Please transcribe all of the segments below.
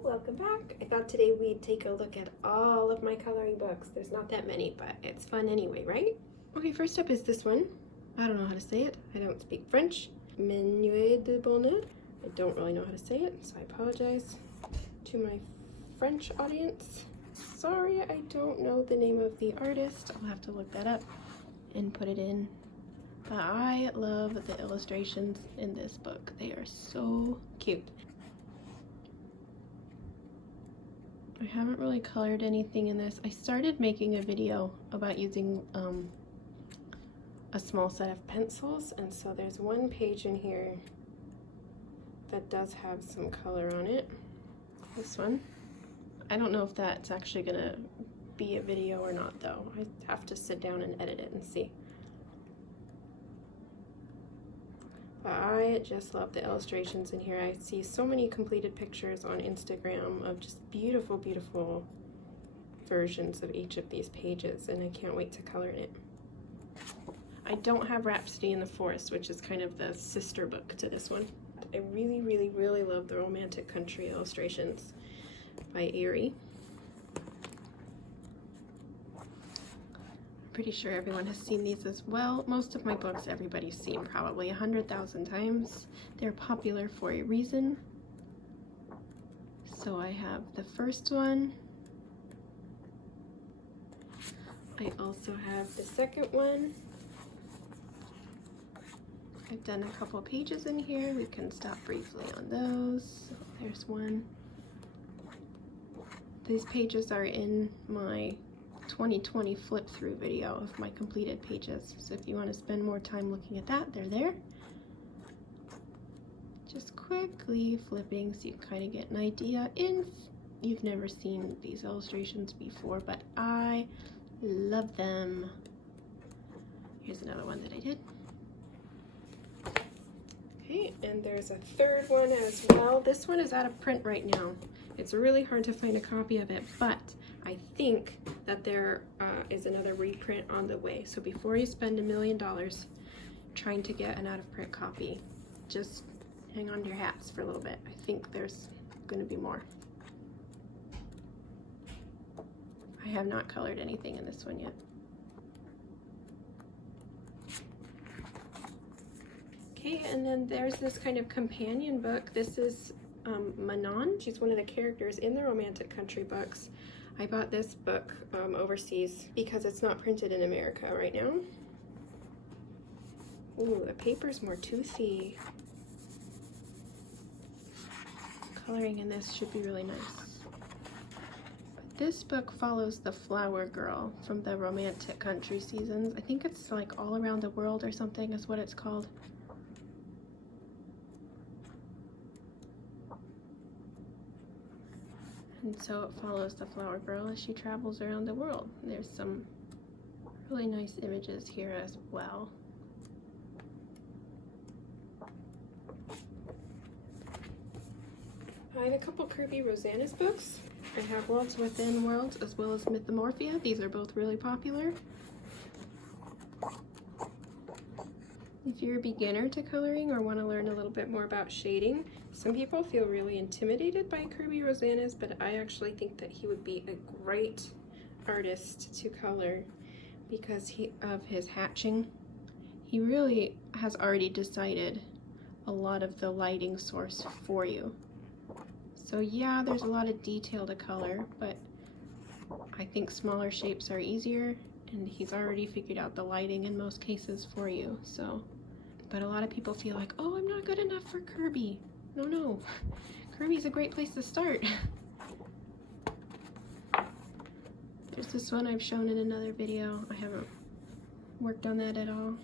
Hello, welcome back. I thought today we'd take a look at all of my coloring books. There's not that many, but it's fun anyway, right? Okay, first up is this one. I don't know how to say it. I don't speak French. Menuet de bonheur. I don't really know how to say it, so I apologize to my French audience. Sorry, I don't know the name of the artist. I'll have to look that up and put it in. But I love the illustrations in this book. They are so cute. I haven't really colored anything in this. I started making a video about using a small set of pencils, and so there's one page in here that does have some color on it. This one. I don't know if that's actually gonna be a video or not though. I have to sit down and edit it and see. But I just love the illustrations in here. I see so many completed pictures on Instagram of just beautiful, beautiful versions of each of these pages, and I can't wait to color in it. I don't have Rhapsody in the Forest, which is kind of the sister book to this one. I really, really, really love the Romantic Country illustrations by Eriy. Pretty sure everyone has seen these as well. Most of my books everybody's seen probably 100,000 times. They're popular for a reason. So I have the first one. I also have the second one. I've done a couple pages in here. We can stop briefly on those. There's one. These pages are in my 2020 flip through video of my completed pages, so if you want to spend more time looking at that, they're there. Just quickly flipping so you kind of get an idea. If you've never seen these illustrations before, but I love them. Here's another one that I did. Okay, and there's a third one as well. This one is out of print right now. It's really hard to find a copy of it, but I think that there is another reprint on the way. So before you spend $1 million trying to get an out-of-print copy, just hang on to your hats for a little bit. I think there's going to be more. I have not colored anything in this one yet. Okay, and then there's this kind of companion book. This is Manon. She's one of the characters in the Romantic Country books. I bought this book overseas because it's not printed in America right now. Ooh, the paper's more toothy. Coloring in this should be really nice. But this book follows the flower girl from the Romantic Country seasons. I think it's like All Around the World or something is what it's called. And so it follows the flower girl as she travels around the world. There's some really nice images here as well. I have a couple Kirby Rosanes books. I have Worlds Within Worlds as well as Mythomorphia. These are both really popular. If you're a beginner to coloring or want to learn a little bit more about shading, some people feel really intimidated by Kirby Rosanes, but I actually think that he would be a great artist to color because of his hatching. He really has already decided a lot of the lighting source for you. So yeah, there's a lot of detail to color, but I think smaller shapes are easier, and he's already figured out the lighting in most cases for you. So, but a lot of people feel like, oh, I'm not good enough for Kirby. No, Kirby's a great place to start. There's this one I've shown in another video. I haven't worked on that at all.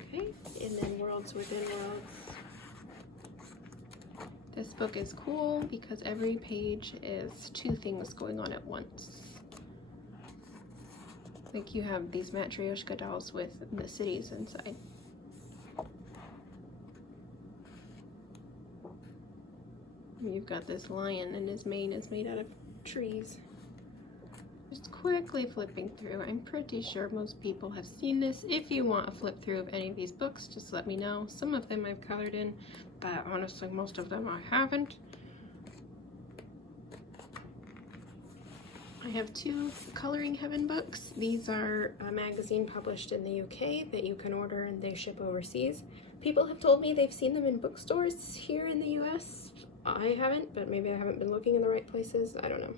Okay, and then Worlds Within Worlds. This book is cool because every page is two things going on at once. Like you have these Matryoshka dolls with the cities inside. You've got this lion and his mane is made out of trees. Just quickly flipping through. I'm pretty sure most people have seen this. If you want a flip through of any of these books, just let me know. Some of them I've colored in, but honestly most of them I haven't. I have 2 Coloring Heaven books. These are a magazine published in the UK that you can order and they ship overseas. People have told me they've seen them in bookstores here in the US. I haven't, but maybe I haven't been looking in the right places. I don't know.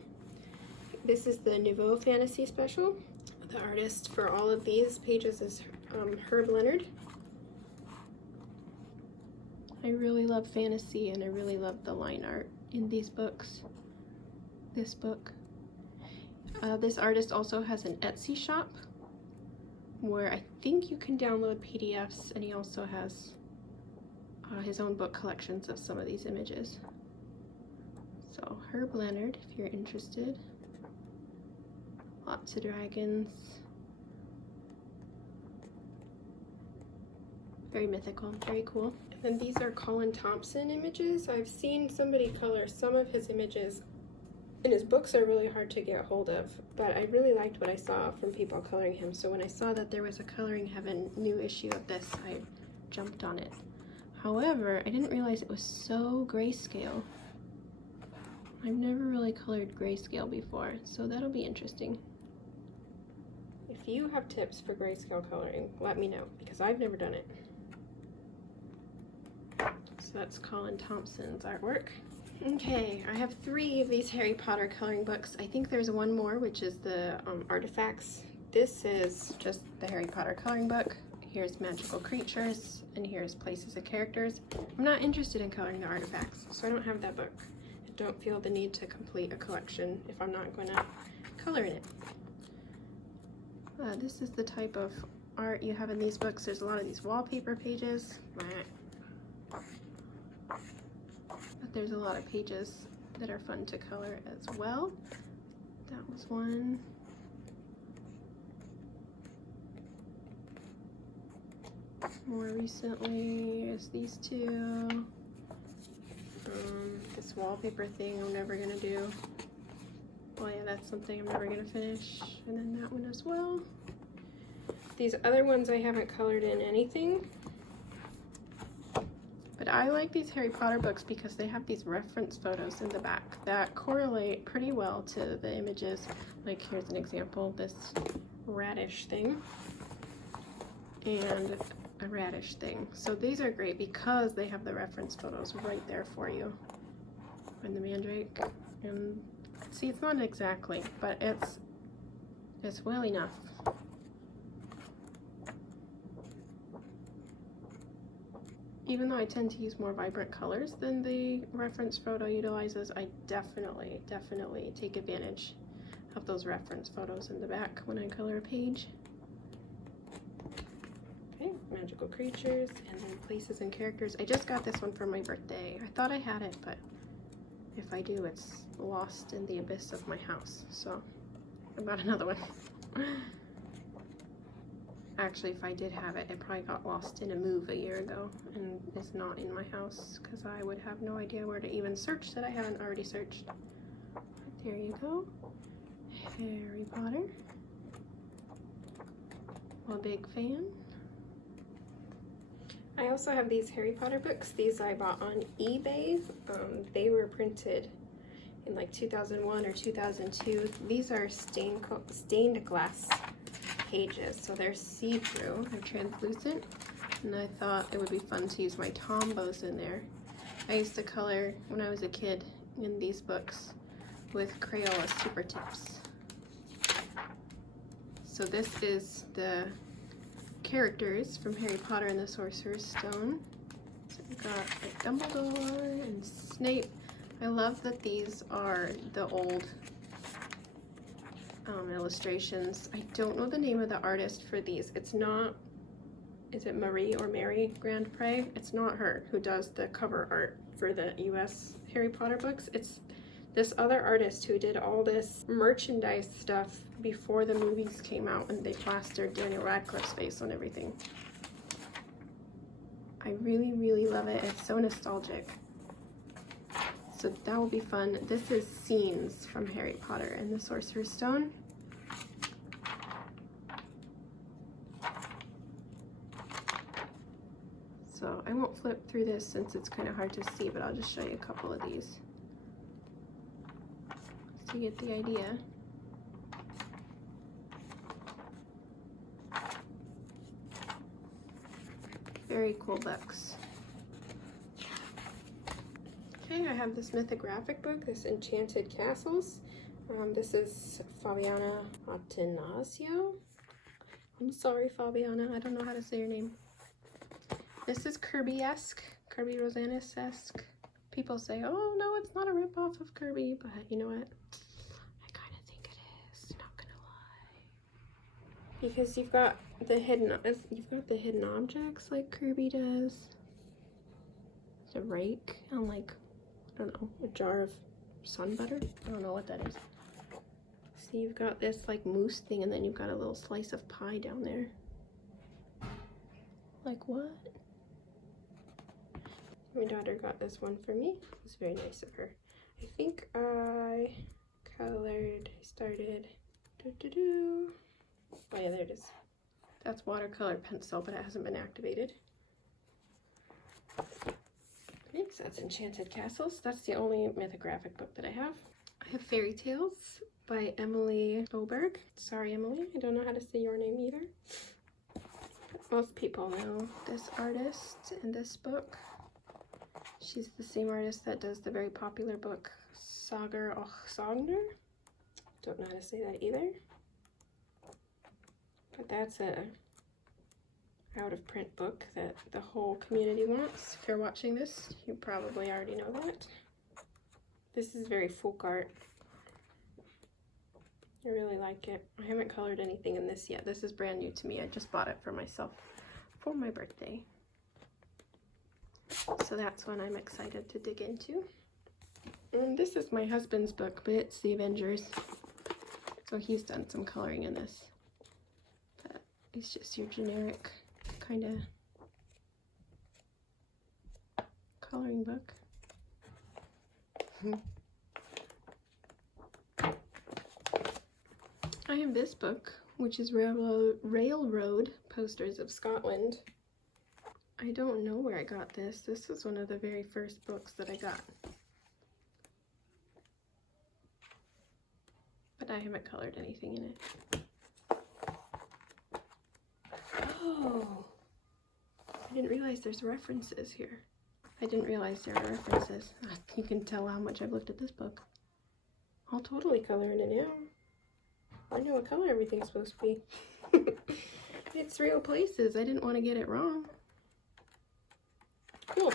This is the Nouveau Fantasy Special. The artist for all of these pages is Leonard. I really love fantasy and I really love the line art in these books. This book. This artist also has an Etsy shop where I think you can download PDFs, and he also has his own book collections of some of these images. So Leonard, if you're interested. Lots of dragons. Very mythical, very cool. And then these are Colin Thompson images. I've seen somebody color some of his images, and his books are really hard to get hold of, but I really liked what I saw from people coloring him. So when I saw that there was a Coloring Heaven new issue of this, I jumped on it. However, I didn't realize it was so grayscale. I've never really colored grayscale before, so that'll be interesting. If you have tips for grayscale coloring, let me know, because I've never done it. So that's Colin Thompson's artwork. Okay, I have 3 of these Harry Potter coloring books. I think there's one more, which is the Artifacts. This is just the Harry Potter coloring book. Here's magical creatures, and here's places of characters. I'm not interested in coloring the artifacts, so I don't have that book. I don't feel the need to complete a collection if I'm not going to color in it. This is the type of art you have in these books. There's a lot of these wallpaper pages. But there's a lot of pages that are fun to color as well. That was one. More recently is these 2. This wallpaper thing I'm never gonna do. Oh yeah, that's something I'm never gonna finish. And then that one as well. These other ones I haven't colored in anything. But I like these Harry Potter books because they have these reference photos in the back that correlate pretty well to the images. Like here's an example, this radish thing and a radish thing. So these are great because they have the reference photos right there for you. And the mandrake, and see, it's not exactly, but it's well enough. Even though I tend to use more vibrant colors than the reference photo utilizes, I definitely take advantage of those reference photos in the back when I color a page. Okay, magical creatures, and then places and characters. I just got this one for my birthday. I thought I had it, but if I do, it's lost in the abyss of my house. So I got another one. Actually, if I did have it, it probably got lost in a move a year ago and is not in my house because I would have no idea where to even search that I haven't already searched. There you go. Harry Potter. I'm a big fan. I also have these Harry Potter books. These I bought on eBay. They were printed in like 2001 or 2002. These are stained glass pages, so they're see-through, they're translucent, and I thought it would be fun to use my Tombows in there. I used to color when I was a kid in these books with Crayola Super Tips. So this is the characters from Harry Potter and the Sorcerer's Stone. So we've got like Dumbledore and Snape. I love that these are the old illustrations. I don't know the name of the artist for these. It's not, is it Marie or Mary Grandpré? It's not her who does the cover art for the US Harry Potter books. It's this other artist who did all this merchandise stuff before the movies came out and they plastered Daniel Radcliffe's face on everything. I really love it. It's so nostalgic. So that will be fun. This is scenes from Harry Potter and the Sorcerer's Stone. So I won't flip through this since it's kind of hard to see, but I'll just show you a couple of these so you get the idea. Very cool books. Okay, I have this mythographic book, this Enchanted Castles. This is Fabiana Attanasio. I'm sorry, Fabiana, I don't know how to say your name. This is Kirby-esque, Kirby Rosanes-esque. People say, oh no, it's not a ripoff of Kirby, but you know what? I kind of think it is, not gonna lie. Because you've got the hidden objects like Kirby does. There's a rake and like, I don't know, a jar of sun butter. I don't know what that is. So you've got this like mousse thing, and then you've got a little slice of pie down there. Like what? My daughter got this one for me. It's very nice of her. I think I started. Oh yeah, there it is. That's watercolor pencil, but it hasn't been activated. Thanks, that's Enchanted Castles. That's the only mythographic book that I have. I have Fairy Tales by Emily Oberg. Sorry, Emily, I don't know how to say your name either. Most people know this artist and this book. She's the same artist that does the very popular book Sagar och Sagner. Don't know how to say that either. But that's a out of print book that the whole community wants. If you're watching this, you probably already know that. This is very folk art. I really like it. I haven't colored anything in this yet. This is brand new to me. I just bought it for myself for my birthday. So that's one I'm excited to dig into. And this is my husband's book, but it's the Avengers. So he's done some coloring in this. But it's just your generic kind of coloring book. I have this book, which is Railroad Posters of Scotland. I don't know where I got this. This was one of the very first books that I got. But I haven't colored anything in it. Oh! I didn't realize there's references here. I didn't realize there were references. You can tell how much I've looked at this book. I'll totally color in it now. I know what color everything's supposed to be. It's real places. I didn't want to get it wrong. Cool.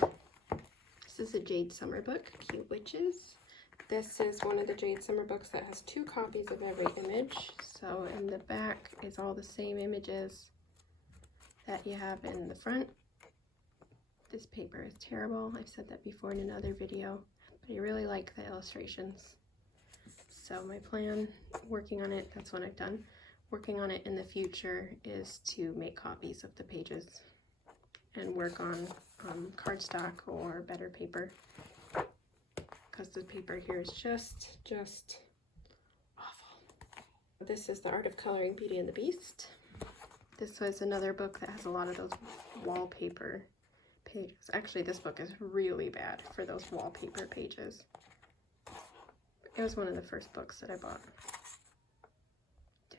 This is a Jade Summer book, Cute Witches. This is one of the Jade Summer books that has 2 copies of every image. So in the back is all the same images that you have in the front. This paper is terrible. I've said that before in another video, but I really like the illustrations. So my plan, working on it, that's what I've done. Working on it in the future is to make copies of the pages and work on cardstock or better paper, because the paper here is just awful. This is The Art of Coloring Beauty and the Beast. This was another book that has a lot of those wallpaper pages. Actually, this book is really bad for those wallpaper pages. It was one of the first books that I bought.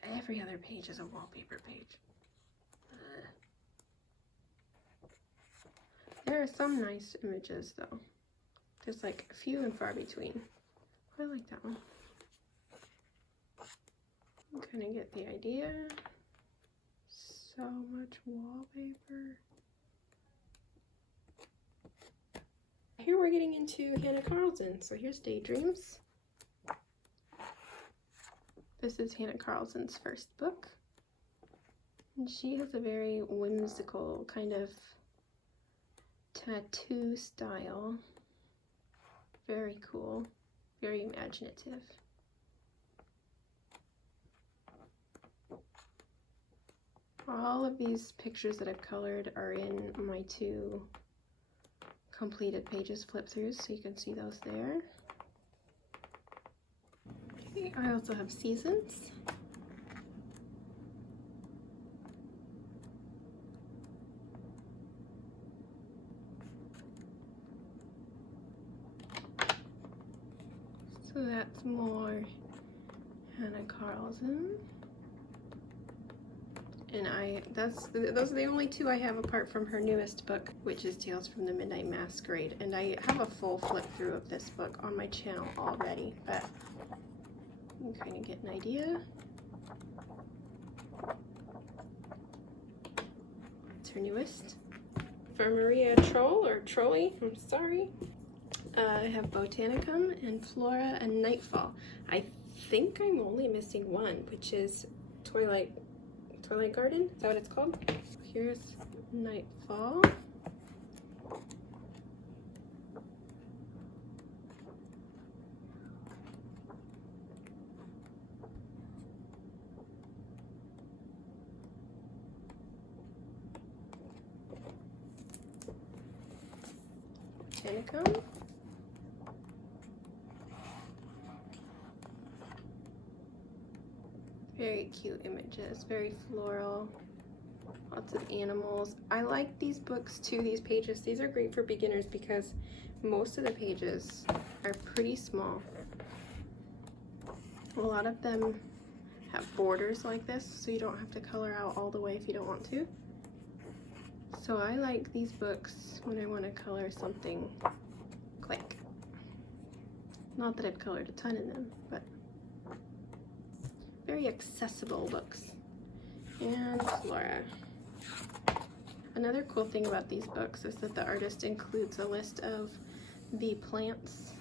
Every other page is a wallpaper page. There are some nice images though. There's like few and far between. I like that one. You kind of get the idea. So much wallpaper. Here we're getting into Hannah Carlson. So here's Daydreams. This is Hannah Carlson's first book. And she has a very whimsical kind of tattoo style. Very cool, very imaginative. All of these pictures that I've colored are in my 2 completed pages flip throughs, so you can see those there. Okay, I also have Seasons. So that's more Hannah Carlson. And those are the only two I have apart from her newest book, which is Tales from the Midnight Masquerade. And I have a full flip through of this book on my channel already, but you can kind of get an idea. It's her newest. For Maria Troll, or Trolley, I'm sorry. I have Botanicum and Flora and Nightfall. I think I'm only missing one, which is Twilight Garden? Is that what it's called? Here's Nightfall. Botanicum. Very cute images, very floral, lots of animals. I like these books too, these pages. These are great for beginners because most of the pages are pretty small. A lot of them have borders like this, so you don't have to color out all the way if you don't want to. So I like these books when I want to color something quick. Not that I've colored a ton in them, but very accessible books. And Flora. Another cool thing about these books is that the artist includes a list of the plants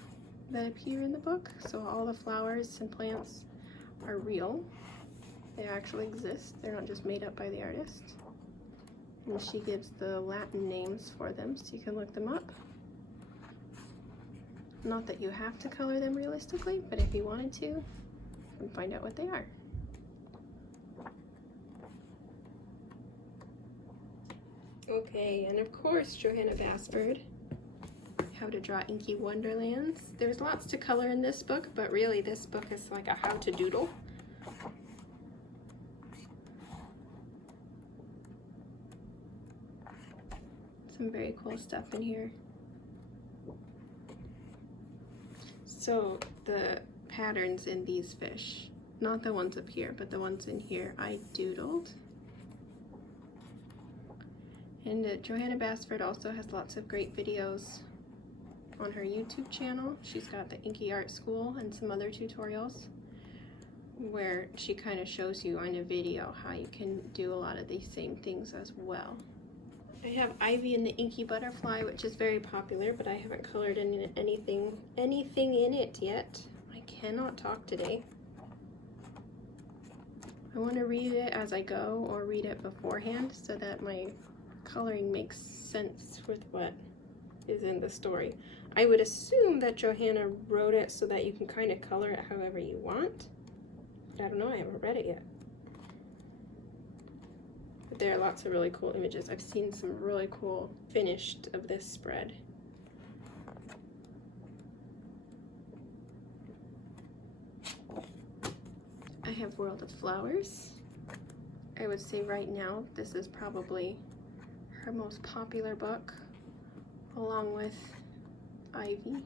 that appear in the book. So all the flowers and plants are real. They actually exist. They're not just made up by the artist. And she gives the Latin names for them so you can look them up. Not that you have to color them realistically, but if you wanted to, you can find out what they are. Okay, and of course, Johanna Basford, How to Draw Inky Wonderlands. There's lots to color in this book, but really this book is like a how to doodle. Some very cool stuff in here. So the patterns in these fish, not the ones up here, but the ones in here, I doodled. And Johanna Basford also has lots of great videos on her YouTube channel. She's got the Inky Art School and some other tutorials where she kind of shows you on a video how you can do a lot of these same things as well. I have Ivy and the Inky Butterfly, which is very popular, but I haven't colored anything in it yet. I cannot talk today. I want to read it as I go or read it beforehand so that my coloring makes sense with what is in the story. I would assume that Johanna wrote it so that you can kind of color it however you want. But I don't know, I haven't read it yet. But there are lots of really cool images. I've seen some really cool finished of this spread. I have World of Flowers. I would say right now this is probably her most popular book, along with Ivy.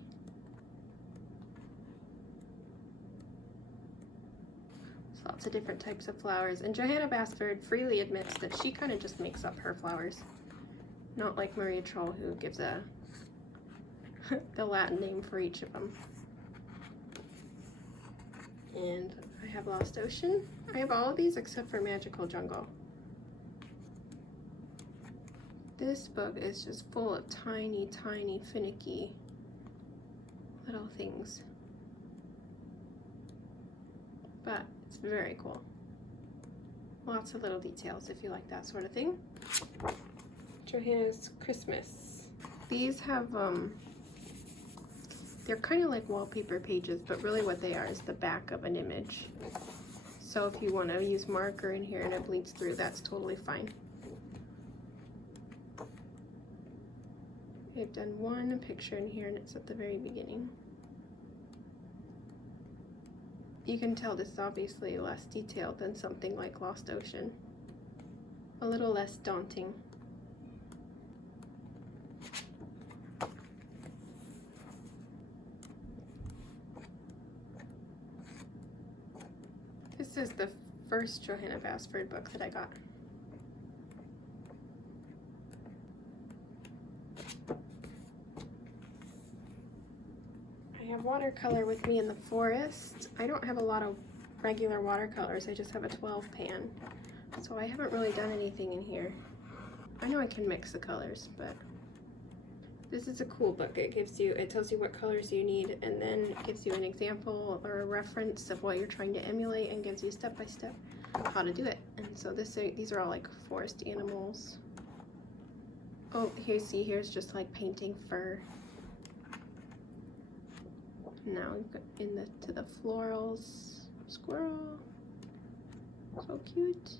There's lots of different types of flowers, and Johanna Basford freely admits that she kind of just makes up her flowers, not like Maria Troll, who gives the Latin name for each of them. And I have Lost Ocean. I have all of these except for Magical Jungle. This book is just full of tiny, tiny, finicky little things. But it's very cool. Lots of little details if you like that sort of thing. Johannas Christmas. These have, they're kind of like wallpaper pages, but really what they are is the back of an image. So if you want to use marker in here and it bleeds through, that's totally fine. I've done one picture in here and it's at the very beginning. You can tell this is obviously less detailed than something like Lost Ocean. A little less daunting. first Johanna Basford book that I got. I have watercolor with me in the forest. I don't have a lot of regular watercolors, I just have a 12 pan. So I haven't really done anything in here. I know I can mix the colors, but this is a cool book. It tells you what colors you need, and then it gives you an example or a reference of what you're trying to emulate, and gives you step by step how to do it. And so these are all like forest animals. Oh, here's just like painting fur. Now we've got to the florals. Squirrel, so cute.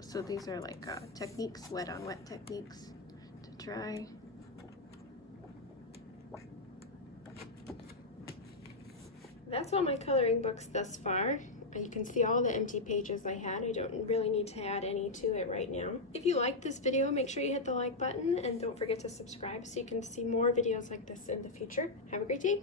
So these are like techniques, wet on wet techniques to dry. That's all my coloring books thus far. You can see all the empty pages I had. I don't really need to add any to it right now. If you liked this video, make sure you hit the like button and don't forget to subscribe so you can see more videos like this in the future. Have a great day.